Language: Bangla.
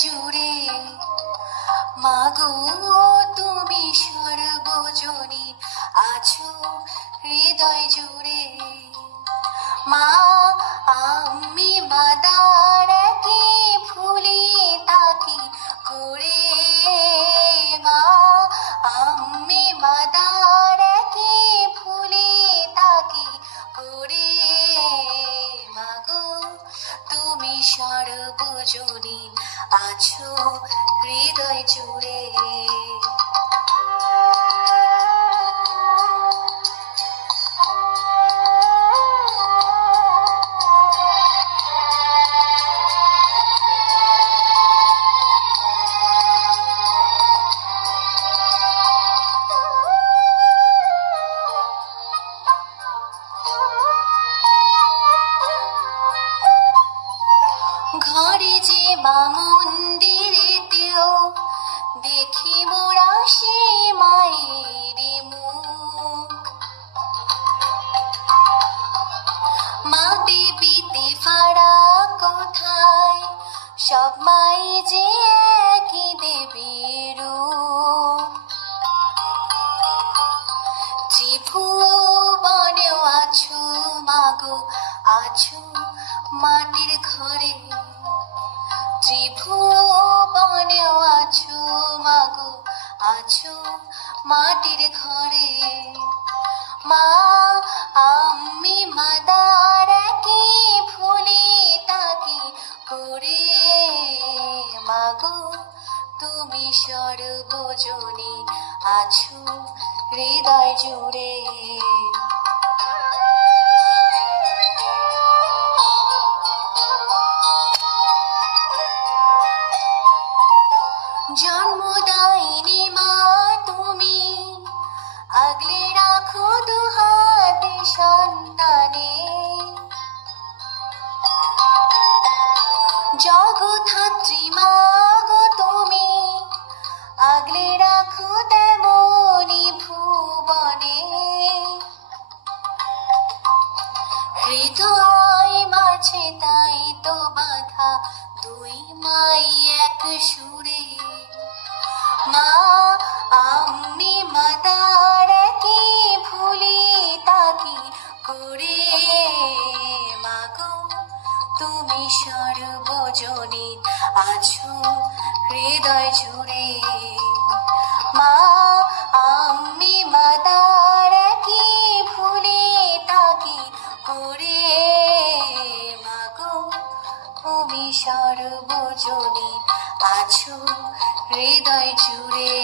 জুড়ে মাগো তুমি সর্বজনী আছো হৃদয় জুড়ে মা আমি মাদার কি ফুলি তাকি করে মা আমি মাদার কি ফুলি তাকি করে মাগো তুমি সর্বজনী আছো হৃদয় জুড়ে ঘরে যে মা মন্দিরেতেও দেখি মোরা সে মায়ের মুখ মা দেবীতে ফাড়া কোথায় সব মাই যে একই দেবীর রূপ ত্রিভুবনেও আছো মাগো আছো মাটির ঘরে ত্রিভুবনেও আছো মাগো আছো মাটির ঘরে মা আমি মাদার কি ফুলি তাকি করে মাগো তুমি সর্বজনী আছো হৃদয় জুড়ে জন্মদায়িনী মা তুমি আগলে রাখো দুহাতে সন্তানে জগদ্ধাত্রী মা গো তুমি আগলে রাখো তেমনি ভুবনে হৃদয় মাঝে তাই তো বাঁধা দুই মাই এক সুরে মা আমি মাদার কি ভুলি তাকি করে মাগো তুমি সর্বজনী আছো হৃদয় জুড়ে মা আমি মাদার কি ভুলি তাকি করে মাগো তুমি সর্বজনী আছো হৃদয় জুড়ে।